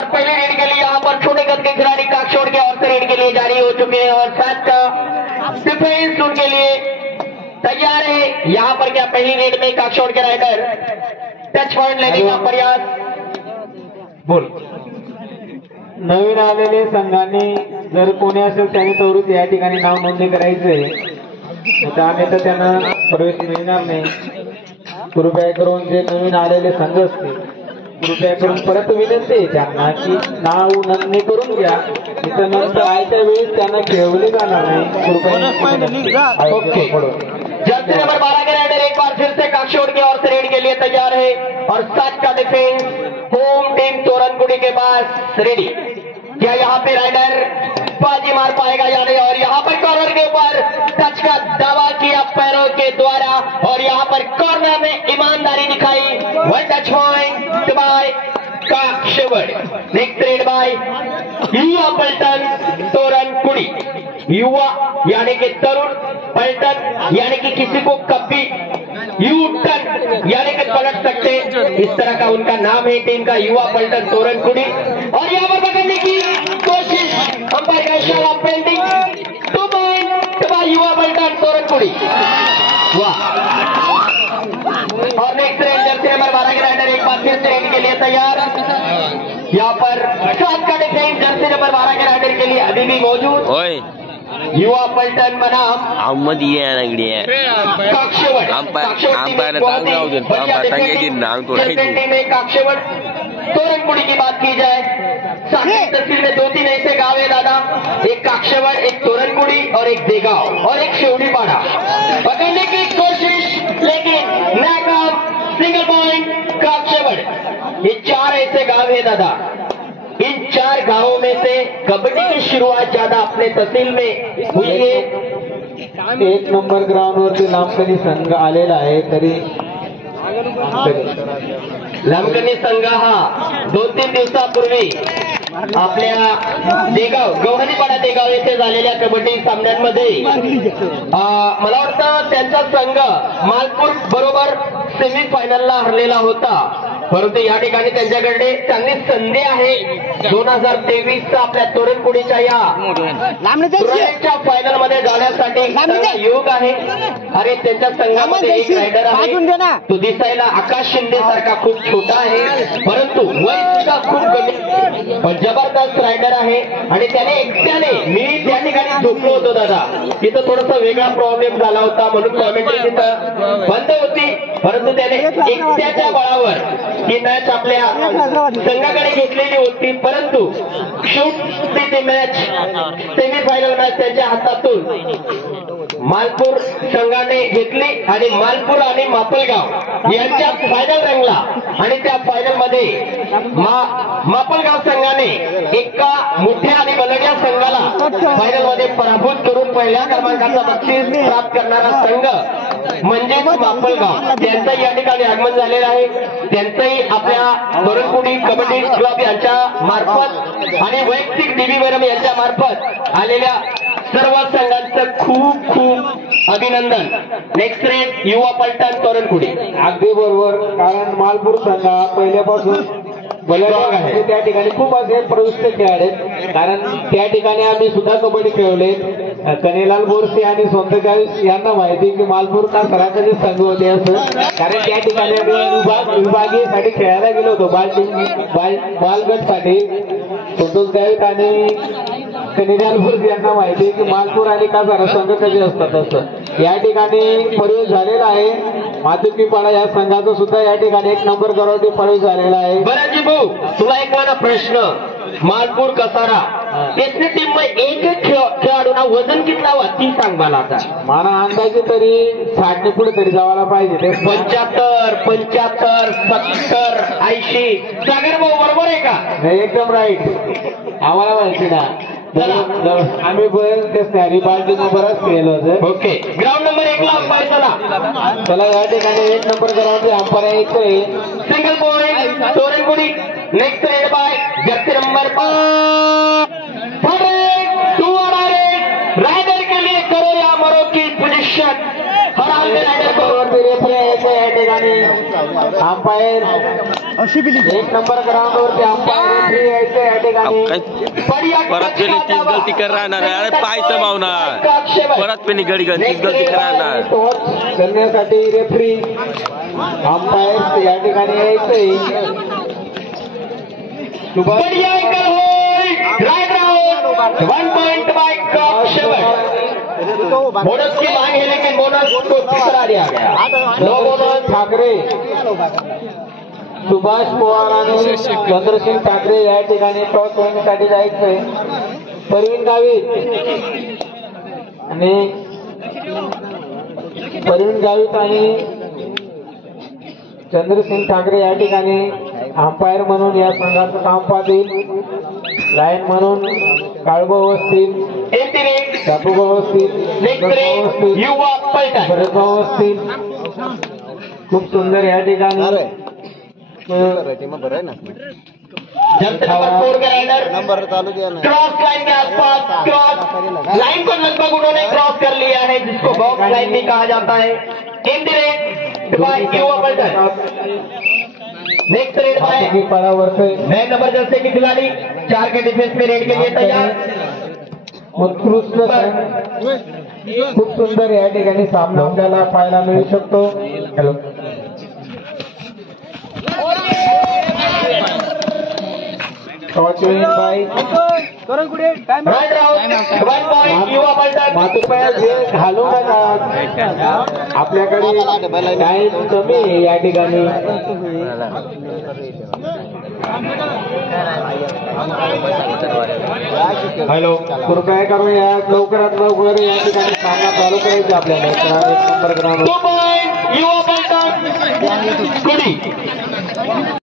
पहले रेड के लिए यहाँ पर छोटे कद के खिलाड़ी काकशोड़ के ओर से रेड के लिए जारी हो चुके हैं और साथ का डिफेंस उनके लिए तैयार है। यहाँ पर क्या पहली रेड में काकशोड़ के राइडर टच पॉइंट लेने का प्रयास बोल। नवीन आलेले संघाने जर कोणी असेल त्याने तवरूच या ठिकाणी नाव नोंदणी करायचंय, त्याने त्यांना प्रवेश मिळणार नाही। कृपया करून जे नवीन आलेले संघ असतील कृपया करून परत विनंती आहे त्यांना की नाव नोंदणी करून घ्या, त्यानंतर आयत्या वेळेस त्यांना खेळवले जाणार नाही। ओके, जर्सी नंबर 12 के राइडर एक बार फिर से काकशोड़ की ओर से रेड के लिए तैयार है और 7 का डिफेंस होम टीम तोरनकुड़ी के पास रेडी। क्या यहाँ पे राइडर बाजी मार पाएगा या नहीं? और यहाँ पर कॉर्नर के ऊपर टच का दावा किया पैरों के द्वारा और यहाँ पर कॉर्नर में ईमानदारी दिखाई। One touch point by Kakshod. Next raid by Yuva Paltan तोरनकुड़ी। युवा यानी कि तरुण, पलटन यानी कि किसी को कभी यू टर्न यानी कि पलट सकते, इस तरह का उनका नाम है टीम का, युवा पलटन तोरनकुड़ी। और यहाँ पर पकड़ने की कोशिश अंपायर का इशारा pending 2 point by Yuva Paltan तोरनकुड़ी। वाह। और नेक्स्ट रेड जर्सी नंबर 12 के राइडर एक बार फिर से रेड के लिए तैयार। यहाँ पर 7 का डिफेंस जर्सी नंबर 12 के राइडर के लिए अभी भी मौजूद। युवा पलटन बनाम अहमद ये नगड़ी है काकशोड़। काकशोड़ तोरनकुड़ी की बात की जाए, साथ तस्वीर में 2-3 ऐसे गांव है दादा, एक काकशोड़, एक तोरनकुड़ी और एक देगांव और एक शेवड़ीपाड़ा। पकड़ने की कोशिश लेकिन नाकाम। Single point Kakshod. ये 4 ऐसे गांव है दादा, इन 4 गांवों में से कबड्डी की शुरुआत ज्यादा अपने तहसील में हुई है। 1 नंबर ग्राउंड वरती लांबकणी संघ आलेला आहे, तरी लांबकणी संघ हा 2-3 दिवसापूर्वी आपल्या देगाव गव्हाणीपाडा देगाव येथे झालेल्या कबड्डी सामन्यांमध्ये मला वाटतं त्यांचा संघ मालपूर बरोबर सेमीफायनलला हरलेला होता, परंतु या ठिकाणी त्यांनी संधी आहे 2023 आपल्या तोरणकुडीच्या या फायनल मध्ये जाण्यासाठी योग आहे। अरे त्यांच्या संघामध्ये एक रायडर आहे, तो दिसायला आकाश शिंदे सारखा खूप छोटा आहे, परंतु वय सुद्धा खूप कमी, पण जबरदस्त रायडर आहे। आणि त्याने एकट्याने, मी त्या ठिकाणी झोपलो होतो दादा, तिथं थोडासा वेगळा प्रॉब्लेम झाला होता म्हणून कॉमेंट्री तिथं बंद होती, परंतु त्याने एकट्याच्या बळावर ही मॅच आपल्या संघाकडे घेतलेली होती, परंतु शेवटी ती मॅच सेमीफायनल मॅच त्यांच्या हातातून मालपूर संघाने घेतली आणि मालपूर आणि मापलगाव यांच्या फायनल रंगला आणि त्या फायनल मध्ये मापलगाव संघाने एका मोठ्या आणि बलगड्या संघाला फायनल मध्ये पराभूत करून पहिल्या क्रमांकाचा बक्षीस प्राप्त करणारा संघ म्हणजेच मापलगाव, त्यांचंही या ठिकाणी आगमन झालेलं आहे। त्यांचंही आपल्या तोरणकुडी कबड्डी क्लब यांच्या मार्फत आणि वैयक्तिक डीबी वरम यांच्या मार्फत आलेल्या सर्व संघांचं खूप खूप अभिनंदन। नेक्स्ट रेड युवा पलटन तोरणकुडी। अगदी बरोबर, कारण मालपूर संघ पहिल्यापासून आहे, त्या ठिकाणी खूप असे प्रविष्ट खेळाडू, कारण त्या ठिकाणी आम्ही सुद्धा कबड्डी खेळले। कनेलाल बोरसे आणि सोंतगाव यांना माहिती की मालपूर का सरांचे संघ होते असं, कारण त्या ठिकाणी आम्ही विभागीयसाठी खेळायला गेलो होतो, बालगटसाठी। संतोष गावित आणि कनेलाल बोरसे यांना माहिती की मालपूर आणि कासारा संघ कसे असतात असं। या ठिकाणी प्रवेश झालेला आहे मातुकीपाडा या संघाचा सुद्धा या ठिकाणी 1 नंबर गरावटी प्रवेश झालेला आहे। बराजी भाऊ, तुला एक मला प्रश्न, मालपूर कसारा इसने टीम में एक खेळाडूना वजन कितना हुआ ती सांग मला आता। मला अंदाजे तरी 60 ने पुढे तरी जावायला पाहिजे, 75, 75, 70, 80। सागर भाऊ बरोबर आहे का? एकदम राईट, आम्हाला माहिती ना, आम्ही बरेच बालटी बराच केलं होतं। ओके, ग्राउंड नंबर 1 ला अंपायर चला या ठिकाणी 1 नंबर ग्राउंड अंपायर येतोय। Single point Torankudi. Next raid by jersey number 5 raider के लिए करो या मरो की पोजीशन। हर हाल में राइडर को या ठिकाणी अंपायर 1 नंबर ग्राउंड वरती अंपायर परत पेनी तीच गलती कर राहणार आहे. अरे पायचं भावना परत पेनी गडी तीच गलती करणार करण्यासाठी रेफरी अंपायर या ठिकाणी यायचंय. वन पॉइंट बाय बोनस की मांग है लेकिन बोनस को तीसरा दिया गया. No bonus. ठाकरे सुभाष पवार आणि चंद्रसिंग ठाकरे या ठिकाणी टॉस होण्यासाठी जायचंय. परवीन गावित आणि चंद्रसिंग ठाकरे या ठिकाणी अंपायर म्हणून या संघाचं काम पाहतील. लाईन म्हणून काळभाऊ असतील, शापूभाऊ असतील, युवा पलटण भरतभाऊ असतील. खूप सुंदर या ठिकाणी नंबर चालू किया ना. क्रॉस लाइन के आसपास क्रॉस लाइन को लगभग उन्होंने क्रॉस कर लिया है, जिसको बॉक्स लाइन भी कहा जाता है. इंडिरेक्ट बाय युवा पलटन. नेक्स्ट रेड बाय नए नंबर जर्सी की खिलाड़ी 4 के डिफेंस में रेड के लिए तैयार. उत्कृष्ट खूप सुंदर या ठिकाणी सामना आपल्याला पाहायला मिळू शकतो. हॅलो घालू नका. आपल्याकडे टाइम कमी आहे या ठिकाणी. हॅलो कृपया करून या लवकरात लवकर या ठिकाणी सामना चालू करायचा आपल्याला. 1 नंबर ग्राउंड युवा पलटण.